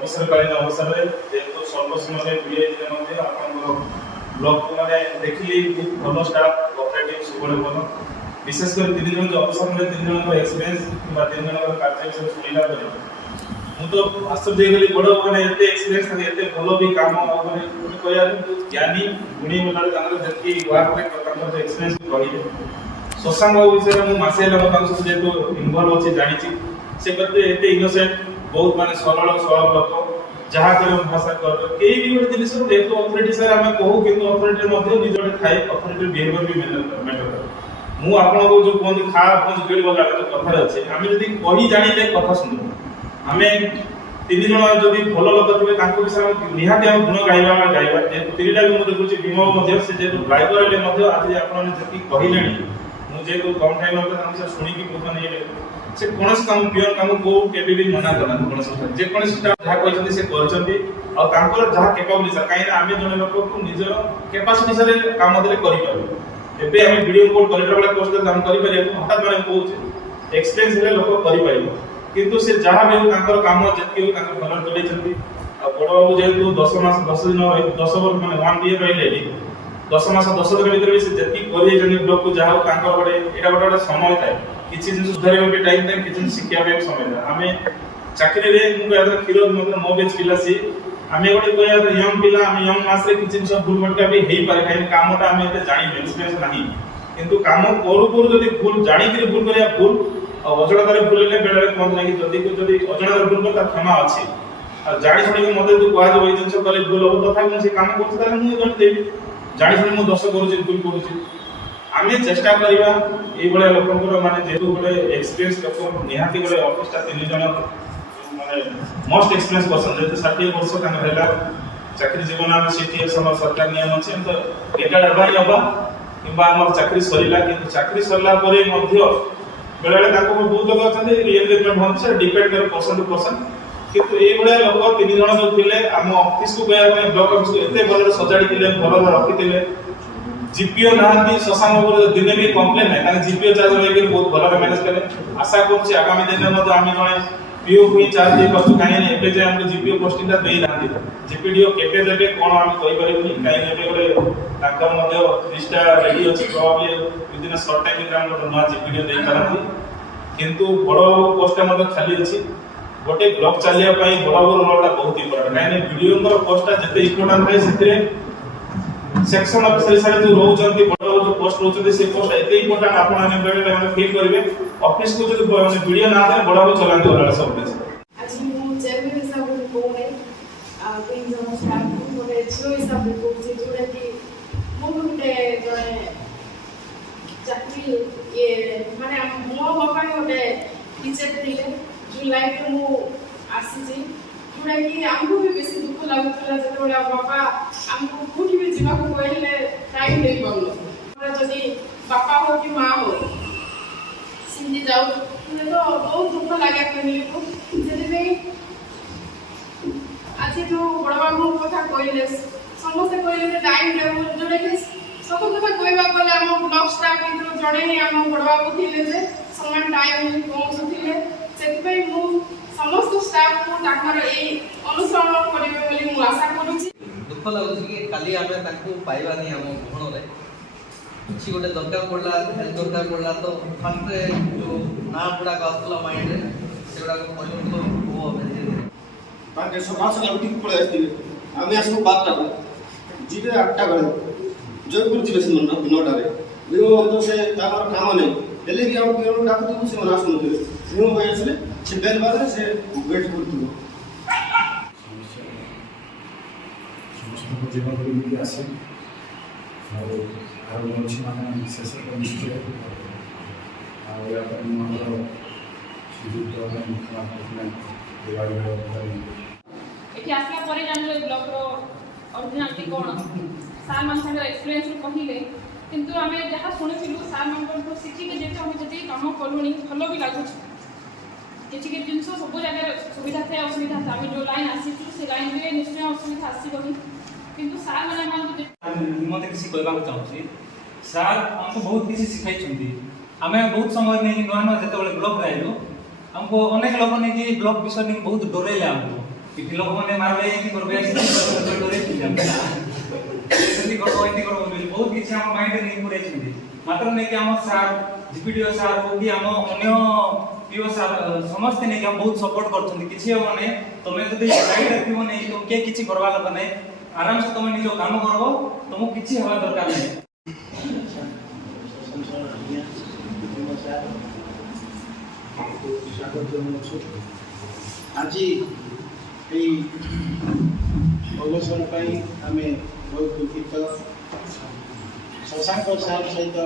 अवसरकालीन अवसर में जेहेतु सर्वसम्मत भिडियो आपंकर ब्लॉग को मैंने देखिए बहुत भल स्टाफ कोऑपरेटिव सब भल विशेषकर 3 जन जो अवसर में 3 जन एक्सपीरियंस कि 3 जन कार्य विषय शुणला मु तो आश्चर्य गली बड़ मैंने एते एक्सपीरियंस एते भल भी काम माने कहया ज्ञानी गुणी मतलब तांकर जति वर्क में तांकर एक्सपीरियंस कहिए शशांक विषय में मासे लगा जेहेतु इनवॉल्व अच्छे जानी से कहते एते इनोसेंट बहुत माने सरल सरल लोक जहाँ कर भाषा कर कई भी गोटे जिनिस जेहेतु अथॉरिटी सर आम कहू कि अथॉरिटी निजे थाए अथॉरिटी बिहेवियर भी मैटर मु आपन को जो कहते खा पहुंच गिड़ बगा तो कथा अच्छे आम जब कही जाने कथा शुणु आम 3 जन जब भल लोक थे विषय निहाती आम गुण गाइबा गाइबा जेहेतु 3टा भी मुझे देखुची विमल से जेहेतु ड्राइवर हेल्ले आज आपने कहले मुझे कम टाइम शुणिकी बहुत से कौन काम पियन काम को केबे भी मना करना कौन जे कौन स्टाफ जहा कहते से करचंती और तांकर जहा कैपेबिलिटी सर काई आमे जने लोक को निजर कैपेसिटी सर काम देले करि पाबे एबे आमे वीडियो कोड करेक्टर वाला कोर्स काम करि पारे हठात माने कहूचे एक्सपीरियंस हेले लोक करि पाइबो किंतु से जहा भी तांकर काम जति हो तांकर भल चलै छथि आ बड़ बाबू जेहेतु 10 मास 10 दिन 10 वर्ष माने 1 ईयर रहले 10 मास 10 दिन भीतर से जति करि जने ब्लॉक को जहा तांकर बडे एटा बडा समय थाए किसी जिन सुधारिबा के टाइम टाइम किसी शिक्षा पे समय था हमें चाकरी रे मु याद खिरो मतलब मो बेच पिला सी हमें गोटे कोया यंग पिला हम यंग मास रे किसी सब भूल भटका भी हेई पारे काई कामटा हमें एते जानि एक्सपीरियंस नाही किंतु काम करू करू जदी भूल जानि के भूल करिया भूल अजणतारे भूल ले बेले कोन नाही जदी को जदी अजणतारे भूल का क्षमा अछि आ जानि छडी के मते जो कहज वही जिंस कले भूल हो तथा मु से काम करत ताले मु जण देबी जानि छडी मु दोष करूची भूल करूची आमे चेष्टा करिबा ए बळे लोकंकर माने जेतु बळे एक्सपीरियंस लोक निहाती बळे ऑफिस ता 3 जण माने मोस्ट एक्सपीरियंस पर्सन जेतु 60 वर्ष कान रहला चाकरी जीवन में सीटीए सम सरकार नियम अछि त एटा डरबाई हबा किबा हमर चाकरी सरिला कि चाकरी सरला परे मध्य बेले ताको बहुत लोक अछन रिएंगेजमेंट होन से डिपेंड कर पर्सन टू पर्सन किंतु ए बळे लोक 3 जण जो थिले हम ऑफिस को गया में ब्लॉक ऑफिस को एते भल सजाडी थिले भल रखि थिले जीपीओ नहांती शशांक दिने भी कंप्लेन है कारण जीपीओ चार्ज लेके बहुत भल मैनेज करे आशा करछि आगामी दिन में तो आमी जने पीओ को चार्ज दे करछु काहे ने एबे जे हम जीपीओ पोस्टिंग ता देई नांती जीपीडीओ केते देबे कोन हम कहि परिबनी काहे एबे गोटे ताकर मध्ये लिस्टा रेडी अछि प्रोबब्ली विदिन शॉर्ट टाइम में हम गोटे नया जीपीडीओ देई पारंती किंतु बड़ पोस्ट मध्ये खाली अछि गोटे ब्लॉक चलिया पई बड़ बड़ रोलटा बहुत इंपोर्टेंट काहे ने वीडियो पोस्टटा जते इंपोर्टेंट है सेतिरे सेक्शन ऑफिसर सारे जो रहउचंती बड़ जो पोस्ट रहउचंती से पोस्ट एते इंपोर्टेंट आपण माने बेले माने फील करिवे ऑफिस को जो माने वीडियो ना दे बड़ हो चलांती होला सब प्लेस आज मु चेयरमैन हिसाब से कोने आ तीन जन स्टाफ को बोले छो हिसाब से को जे जोड़े कि मु गुटे जने चाकरी ये माने मो बापा गोटे टीचर थिले जो लाइफ मु आसी जे जोड़ा कि हमको भी बेसी दुख लागुतला जतबेला बापा हमको कोठी भी जीवा को कहले टाइम नहीं पड़लो हमरा जदी बापा हो कि मां हो सिंधी जाऊ तो बहुत दुख लागे फैमिली को जदी आज जो बड़ बाबू कथा कहले समस्त कहले टाइम टेबल जोड़े कि सब कथा कहबा गले हम ब्लॉक स्टाफ के जड़े ही हम बड़ बाबू थिले जे समान टाइम पहुंचुथिले सेति मु समस्त स्टाफ को ताकर ए अनुसरण करिवे बोली मु आशा करूची दुख लागुଛି कि काली आमे ताकू पाइबानी हम भण रे किछि गोटे दरकार पड़ला हेल्थ दरकार पड़ला तो फर्स्ट रे जो ना पुरा आसला माइंड रे सेगुडा को परिवर्तन हो ताके सकाळ सकाळ उठी पळे आस्तिले आमे आसु 12टा जिते 8टा बेले जयपुर जिले से 9टा रे लिओ तो से ताकर काम नै हेले कि हम केनो डाकू से मना सुनते लिओ भाई आसले से बेल बाद से वेट करथु जीवन को आसे और अच्छी माने विशेष निश्चय और मुख्य एठी आसला परे जानले ब्लॉक रो ओरिजिनालिटी कोन सार मान संगे एक्सपीरियंस कहिले किंतु आमे जहा सुनिथिलु सार मान को सिखि के जेते हम जति काम करलुनी भलो भी लागु किछि के जिंस सब जगह सुविधा थे असुविधा था आमे जो लाइन आसी से लाइन रे निश्चय असुविधा आसी बनी किंतु सार माने मान मते किसी कहबा चाहूची सार हमको बहुत किसी सिखाई छथि आमे बहुत समय नै नुआ नुआ जते बेले ब्लॉक रे आइलो हमको अनेक लोग ने कि ब्लॉक विषय ने बहुत डरेले हमको कि लोक माने मारबे कि करबे सेमती करबो एंती करबो बहुत किछि हम माइंड रे नहीं पड़े छिंदी मात्र ने कि हम सर जीपीडीओ सर हो कि हम अन्य पीओ सर समस्त ने कि हम बहुत सपोर्ट करछन किछि हो माने तमे जदी साइड रखिबो नहीं तो के किछि करबा लग नै आराम से तमे निजो काम करबो तुमको किछि हवा दरकार नै आज अवसर आम बहुत दुखित शशांक सार सहित